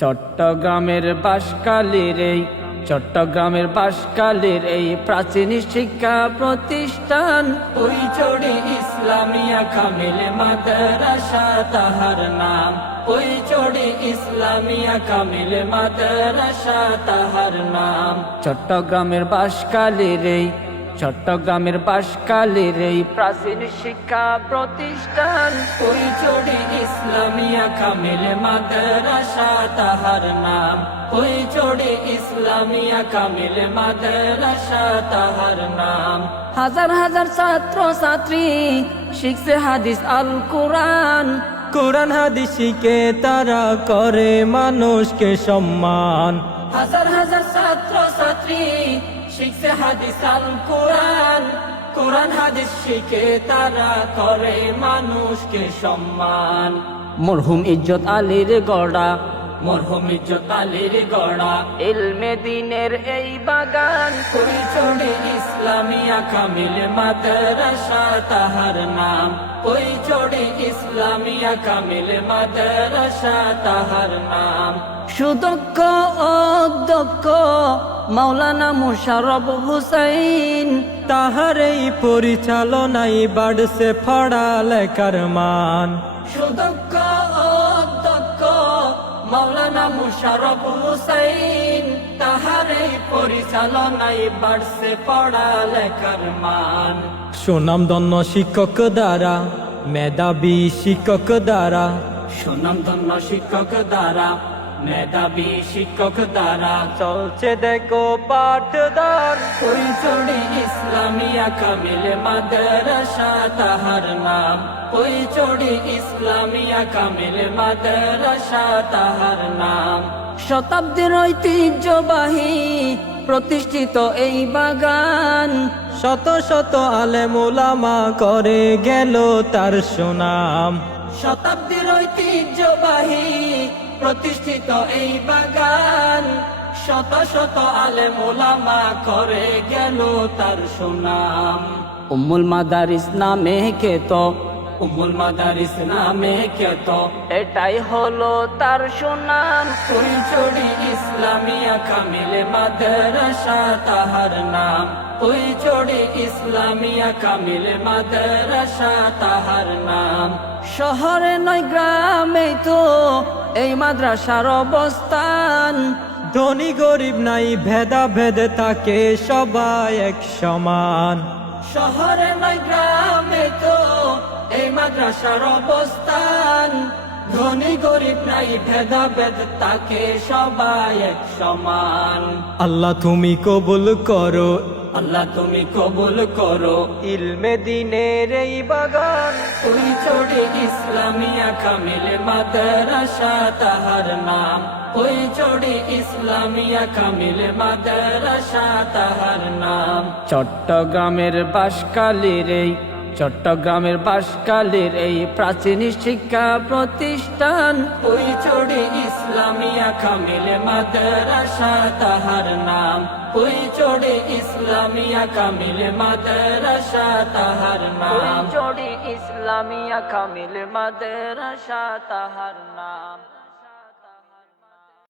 চট্টগ্রামের বাঁশখালীর এই প্রাচীন শিক্ষা প্রতিষ্ঠান পৈচড়ি ইসলামিয়া কামিল মাদ্রাসা তাহার নাম। পৈচড়ি ইসলামিয়া কামিল মাদ্রাসা তাহার নাম। চট্টগ্রামের বাঁশখালীর এই প্রাচীন শিক্ষা প্রতিষ্ঠান পৈচড়ি ইসলামিয়া কামিল মাদ্রাসা তাহার নাম। পৈচড়ি ইসলামিয়া কামিল মাদ্রাসা তাহার নাম। হাজার হাজার ছাত্র ছাত্রী শিখছে হাদিস আল কোরআন। কোরআন হাদিস শিখে তারা করে মানুষকে সম্মান। হাজার হাজার ছাত্র ছাত্রী শিখছে হাদিস আল কোরআন। কোরআন হাদিস শিখে তারা করে মানুষকে সম্মান। মরহুম ইজ্জত আলীর গড়া ইলমে দ্বীনের এই বাগান পৈচড়ি ইসলামিয়া কামিল মাদ্রাসা তাহার নাম। পৈচড়ি ইসলামিয়া কামিল মাদ্রাসা তাহার নাম। সুদক্ষ অধ্যক্ষ মাওলানা মোশাররফ হোসেন তাহার এই পরিচালনায় বাড়ছে পড়ালেখার মান। সুদক্ষ অধ্যক্ষ মাওলানা মোশাররফ হোসেন তাহার এই পরিচালনায় বাড়ছে পড়ালেখার মান। সুনামধন্য শিক্ষক দ্বারা মেধাবী শিক্ষক দ্বারা সুনামধন্য শিক্ষক দ্বারা মেধাবী শিক্ষক দ্বারা চলছে দেখো পাঠদান। পৈচড়ি ইসলামিয়া কামিল মাদ্রাসা তাহার নাম। পৈচড়ি ইসলামিয়া কামিল মাদ্রাসা তাহার নাম। শতাব্দীর ঐতিহ্যবাহী প্রতিষ্ঠিত এই বাগান শত শত আলেম উলামা করে গেল তার সুনাম। শতাব্দীর ঐতিহ্যবাহী প্রতিষ্ঠিত এই বাগান শত শত আলেম উলামা করে গেল তার সুনাম। উম্মুল মাদারিস নামে খ্যাত এটাই হলো তার সুনাম। পৈচড়ি ইসলামিয়া কামিল মাদ্রাসা তাহার নাম। পৈচড়ি ইসলামিয়া কামিল মাদ্রাসা তাহার নাম। শহরে নয় গ্রামে তো এই মাদ্রাসার অবস্থান। ধনী গরিব নাই ভেদাভেদ থাকে সবাই এক সমান। শহরে নয় গ্রামে তো এই মাদ্রাসার অবস্থান। ধনী গরিব নাই ভেদাভেদ থাকে সবাই এক সমান। আল্লাহ তুমি কবুল করো, আল্লাহ তুমি কবুল করো ইলমে দ্বীনের এই বাগান। পৈচড়ি ইসলামিয়া কামিল মাদ্রাসা তাহার নাম। পৈচড়ি ইসলামিয়া কামিল মাদ্রাসা তাহার নাম। চট্টগ্রামের বাঁশখালীর এই প্রাচীন শিক্ষা প্রতিষ্ঠান পৈচড়ি ইসলামিয়া কামিল মাদ্রাসা তাহার নাম। পৈচড়ি ইসলামিয়া কামিল মাদ্রাসা তাহার নাম। পৈচড়ি ইসলামিয়া কামিল মাদ্রাসা তাহার নাম।